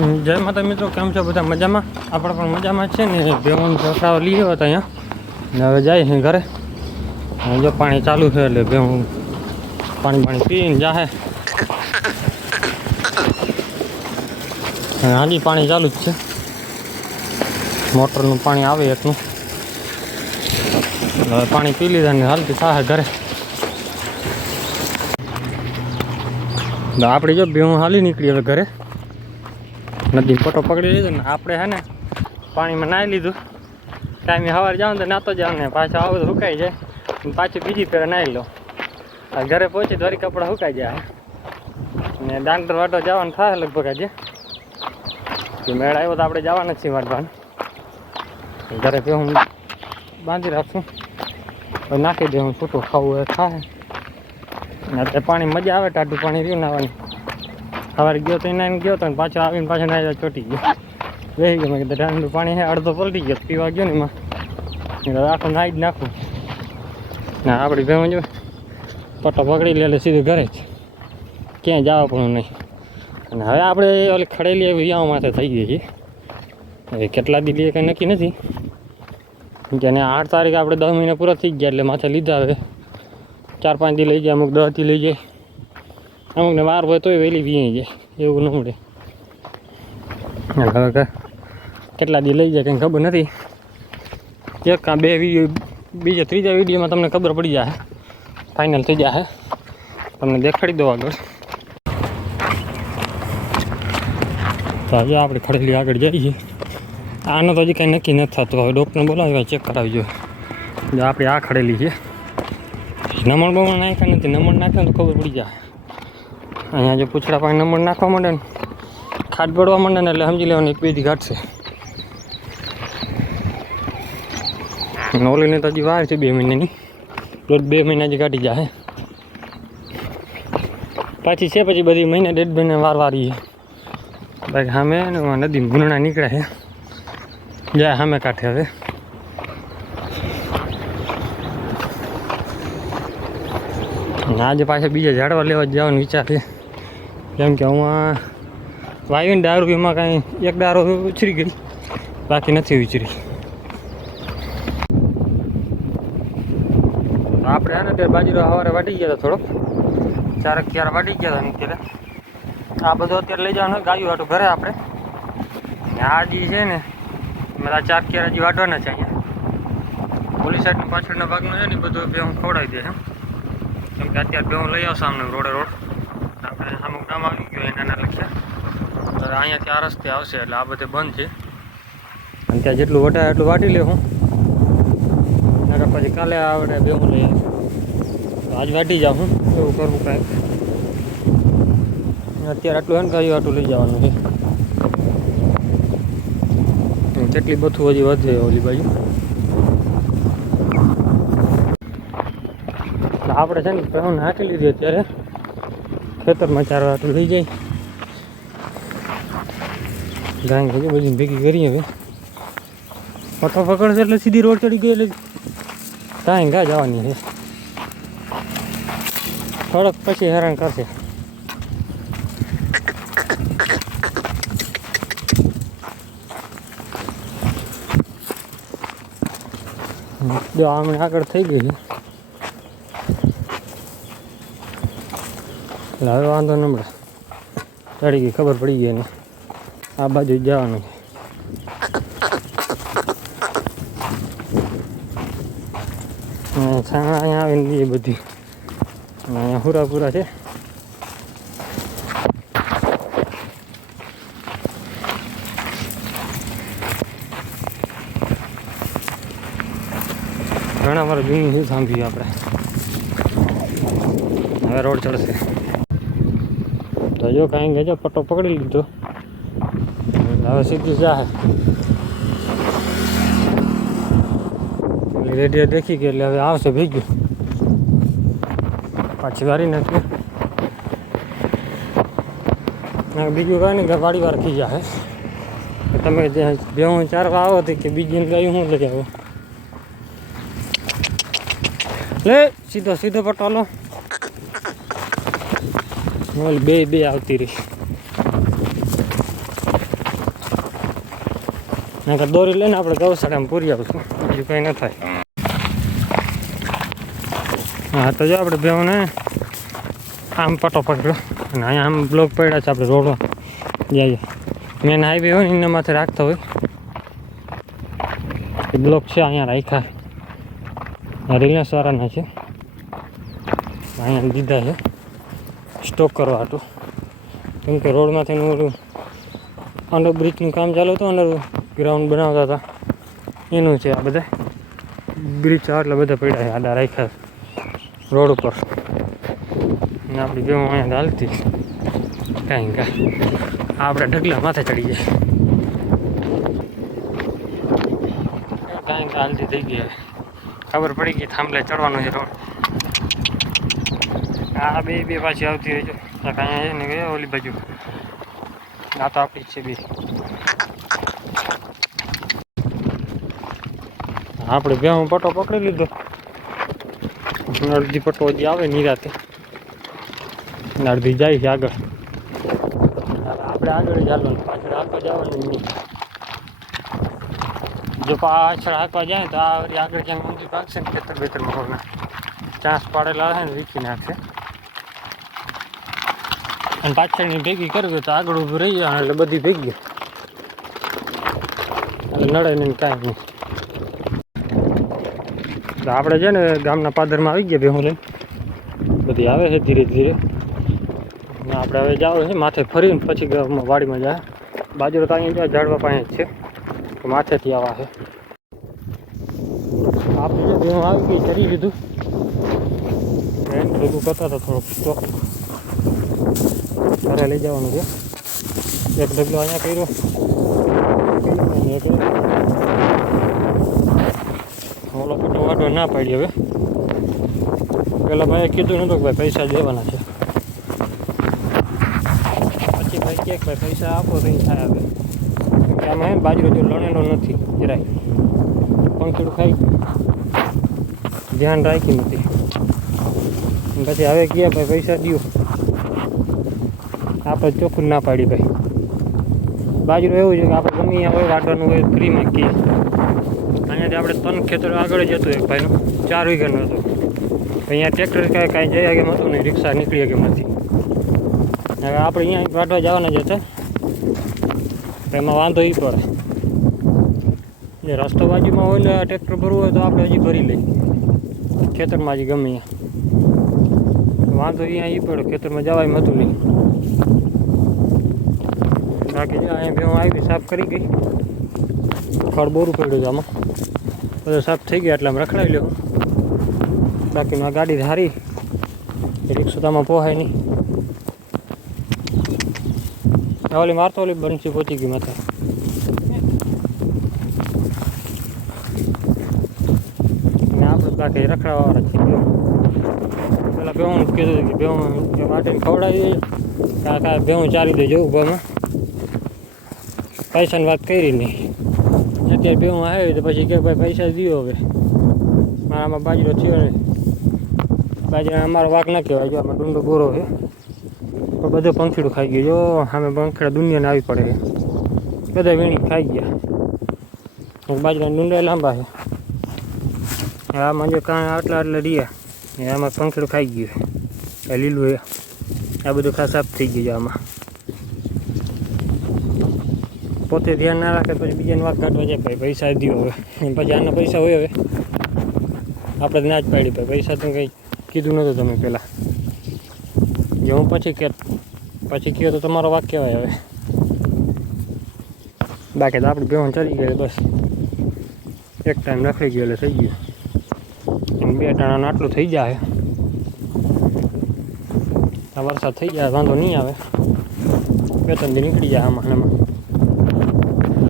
જય માતા મિત્રો, કેમ છો બધા? મજામાં? આપણે પણ મજામાં છે ને ભેવન સસાવ લીધો હતા અહીંયા. ને હવે જાય છે ઘરે. જો પાણી ચાલુ છે એટલે ભેવું પાણી પાણી પીને જાહે. હાલી પાણી ચાલુ જ છે. મોટરનું પાણી આવે એટલું. હવે પાણી પી લીધા ને હાલતી થાહે ઘરે. આપણે જો ભેવું હાલી નીકળી હવે ઘરે. નદી ફોટો પકડી લીધો ને આપણે હે ને પાણીમાં નાહી લીધું. ટાઈમે સવારે જાવ તો નાતો જાવ ને પાછો આવું સુકાઈ જાય. પાછું બીજી ફેર નાહી લો ઘરે પહોંચી તો કપડાં સુકાઈ જાય ને ડાંગર વાટો જવાનું થાય લગભગ આજે. મેળ આવ્યો તો આપણે જવાના છીએ વાટવાનું ઘરે પે હું બાંધી રાખશું નાખી દે, હું છૂટું ખાવું એ થાય ને અત્યારે પાણી મજા આવે ટાટું પાણી રહ્યું નાવાની સવારે ગયો તો એને ગયો તો પાછો આવીને પાછો નાઈ ચોટી ગયો. વેહી ગયો. મેં કીધું ઠંડુ પાણી છે, અડધો પલટી ગયો, પીવા ગયો ને એમાં. કીધું નાઈ જ નાખું. ના આપણી ભેમાં જો, પટ્ટો પકડી લે સીધું ઘરે જ. ક્યાંય જવા પણ નહીં. અને હવે આપણે ઓલી ખડેલી એવી યાવ માથે થઈ ગઈ છે. હવે કેટલા દી લઈએ કંઈ નક્કી નથી. જેને આઠ તારીખ આપણે દસ મહિના પૂરા થઈ ગયા એટલે માથે લીધા હવે. ચાર પાંચ દી લઈ જાય, અમુક દસથી લઈ જાય. અમુકને વાર હોય તોય વહેલી વીણી જાય એવું ન મળે. હવે કે? કેટલા દી લઈ જાય કંઈ ખબર નથી. એક કાં બે વીડિયો બીજા ત્રીજા વિડીયોમાં તમને ખબર પડી જાય ફાઇનલ થઈ જાય તમને દેખાડી દો આગળ. તો આજે આપણે ખડેલી આગળ જઈએ. આનો તો હજી કંઈ નક્કી નથી થતું. હવે ડૉક્ટરને બોલાવી ચેક કરાવી જોઈએ આપણે આ ખડેલી છે. નમણ બમણ નાખ્યા નથી. નમણ નાખ્યા તો ખબર પડી જાય અહીંયા જો પૂછડા પાણી નંબર નાખવા માંડે ને, ખાટ પડવા માંડે ને એટલે સમજી લેવાની એક બીજી દી ઘાટશે નોલીને તો હજી વાર છે બે મહિનાની. દોઢ બે મહિના જે કાઢી જાય. પાછી છે પછી બધી મહિને દેઢ મહિને વાર વારીએ બાકી સામે નદી ગુણણા નીકળે છે. જાય સામે કાંઠે હવે. આજે પાછા બીજા ઝાડવા લેવા જવાનો વિચાર છે. કેમ કે હું વાવીને દારૂ એમાં કાંઈ એક દારો ઉછરી ગઈ બાકી નથી ઉછરી. આપણે આને ત્યારે બાજરો સવારે વાટી ગયા હતા થોડોક. ચારક ક્યારે વાટી ગયા હતા અત્યારે. આ બધું અત્યારે લઈ જવાનું ગાયું વાટું ઘરે આપણે. આ જે છે ને બધા ચાર ક્યારે હજી વાટવાના છે અહીંયા. પોલીસ સાઈડની પાછળના ભાગનું છે ને બધું બે હું ખવડાવી દે કેમ કે અત્યારે બે હું લઈ આવશે સામને રોડે રોડ. આપણે અમુક નામ આવી ગયું એના લખ્યા અહીંયા ત્યાં રસ્તે આવશે એટલે આ બધે બંધ છે અને ત્યાં જેટલું વટાય એટલું વાટી લે હું પછી કાલે આવડે બે હું લઈ આજ વાટી જાઉં હું. એવું કરવું કાંઈ. અત્યારે આટલું એને કહ્યું, આટલું લઈ જવાનું છે. કેટલી બધું હજી વધે ઓલી બાજુ. આપણે છે ને પહેલું નાખી લીધી અત્યારે. ખેતરમાં ચારવા આટલું લઈ જાય. ગાય ખબર બધી ભેગી કરી હવે. પટો પકડશે એટલે સીધી રોડ ચડી ગઈ એટલે કાંઈ ગા જવાની છે. થોડોક પછી હેરાન કરશે. જો આમને આગળ થઈ ગઈ એટલે હવે વાંધો નમડે ચડી ગઈ ખબર પડી ગઈ એને. આ બાજુ જવાનું છે. અહીંયા આવીને દઈએ બધી. અહીંયા પૂરા પૂરા છે. ઘણા વાર જૂની સાંભળ્યું આપણે? હવે રોડ ચડશે. તો જો કાંઈ ગજો પટ્ટો પકડી લીધો હવે સીધું જાહે રેડિયો દેખી ગઈ એટલે હવે આવશે ભેગ્યું પાછી વારી નાખ્યું ના બીજું કાંઈ નહીં વાડી વાર થઈ જાય તમે જે ભેહું ચારવા આવો તો કે બીજી ગાયું હું લઈ આવો લે સીધો સીધો પટ્ટો લો ઓલી બે બે આવતી રહી. નકર દોરી લઈને આપણે ગૌશાળામાં પૂરી આવશું બીજું કંઈ ન થાય. હા, તો જો આપણે બેઉને આમ પટો પકડ્યો અને અહીંયા આમ બ્લોક પડ્યા છે આપણે રોડમાં જઈએ મેન હાઈવે હોય ને એના માથે રાખતા હોય. એ બ્લોક છે અહીંયા રાખ્યા. રિલાયન્સ વાળાના છે. અહીંયા દીધા છે. સ્ટોક કરવા હતું. કેમ કે રોડમાંથી ઓલું અંડર બ્રિજનું કામ ચાલુ હતું અંડર ગ્રાઉન્ડ બનાવતા હતા. એનું છે આ બધા બ્રિજ આટલા બધા પડ્યા છે, આડા રાખ્યા રોડ ઉપર. ને આપણી બેવું અહીંયા હાલતી કાંઈ કાંઈ. આપણે ઢગલા માથે ચડી જાય કાંઈ હાલતી થઈ ગઈ ખબર પડી ગઈ થાંભલે ચડવાનું છે રોડ. આ બે બે પાછી આવતી રહેજો એક અહીંયા છે ને ગયા ઓલી બાજુ આ તો આપણી જ છે બે આપણે બેહું પટ્ટો પકડી લીધો અડધી પટ્ટો હજી આવે નિરાતે અને અડધી જાય છે આગળ આપણે આગળ જ હાલવાનું પાછળ હાંકવા જવાનું નહીં જો પાછળ હાંકવા જાય તો આ વળી આગળ ક્યાંક ઊંધી ભાગશે ને ખેતર બેતર મકોરના ચાંસ પાડેલા હશે ને વીખી નાખશે અને પાછળની ભેગી કરવી તો આગળ ઊભું રહી જાય એટલે બધી ભેગી. એટલે નડે નહીં કાંઈ નહીં. આપણે છે ને ગામના પાદરમાં આવી ગયા ભેહું લઈને. બધી આવે છે ધીરે ધીરે. આપણે હવે જવું છે માથે ફરીને પછી વાડીમાં જાય. બાજુ તો અહીંયા ઝાડવા પાસે જ છે. માથેથી આવા છે. આપણે ભેહું આવી ગઈ ચરી લીધું. એમ ભેગું કરતા હતા થોડોક સ્ટોક ઘરે લઈ જવાનું છે. એક ઢગલો અહીંયા કર્યો. ઓલો ફોટો વાટો ના પાડી હવે. પેલા ભાઈએ કીધું નતું કે ભાઈ પૈસા દેવાના છે. પછી ભાઈ કે ભાઈ પૈસા આપો તો થાય હવે. આમાં બાજરો જો લણેલો નથી જરાય. પંખીડું ખાઈ. ધ્યાન રાખ્યું નથી પછી હવે ગયા ભાઈ પૈસા દ્યો. આપણે ચોખ્ખું ના પાડી ભાઈ. બાજરો એવું છે કે આપણે ગમે ત્યાં હોય વાટવાનું હોય, ફ્રીમાં કીએ અહીંયાથી આપણે ત્રણ ખેતર આગળ જ હતું એક ભાઈનું. ચાર વીઘાનું હતું. અહીંયા ટ્રેક્ટર કાંઈ કાંઈ જઈ કેમ હતું નહીં, રિક્ષા નીકળી કેમ નથી હવે આપણે અહીંયા વાટવા જવાના જ હતા એમાં વાંધો એ પડે. રસ્તો બાજુમાં હોય ને ટ્રેક્ટર ભરવું હોય તો આપણે હજી ભરી લઈએ. ખેતરમાં હજી ગમે અહીંયા વાંધો અહીંયા એ પડે, ખેતરમાં જવાય હતું નહીં. બાકી જો અહીંયા ભેવું આવી સાફ કરી ગઈ. ખડ બોરું પડ્યું છે આમાં. બધું સાફ થઈ ગયા, એટલે આમ રખડાવી લ્યો. બાકી આ ગાડી હારી રિક્ષો તો આમાં પોહાય નહીં. ઓલી મારતો ઓલી બંસી પહોંચી ગઈ માથા. બાકી રખડાવાળા છીએ પેલા બેવું કીધું કે બેવું વાટીને ખવડાવી કાં ભેહું ચાલી દેજો દે જવું ભામાં પૈસાની વાત કરી નહીં અત્યારે ભેહું આવી તો પછી કે ભાઈ પૈસા દીધો હવે. મારામાં બાજરો થયો ને. બાજરા અમારો વાક ના કહેવાય. જો આમાં ડુંડો ગોરો છે. પણ બધો પંખીડું ખાઈ ગયું. જો સામે પંખીડા દુનિયાને આવી પડે બધા વીણી ખાઈ ગયા. બાજરા ડુંડા લાંબા છે. આમાં જો કાં આટલા આટલા રહ્યા. આમાં પંખીડું ખાઈ ગયું લીલું એ આ બધું ખાસ સાફ થઈ ગયું છે આમાં. પોતે ધ્યાન ના રાખે પછી બીજાને વાઘ કાઢવા જાય ભાઈ, પૈસા દો હવે. પછી આના પૈસા હોય હવે. આપણે ના જ પાડી ભાઈ. પૈસા તો કંઈ કીધું નહોતું તમે પહેલાં. જે હું પછી કે, પછી કહ્યો તો તમારો વાક કહેવાય હવે. બાકી તો આપણે બેહન ચડી ગયેલી બસ. એક ટાઈમ રખડી ગયો એટલે થઈ ગયું. બે ટાણાનું આટલું થઈ જાય. વરસાદ થઈ જાય વાંધો નહીં આવે. બે ત્રણ દી નીકળી જાય આમાં આમાં.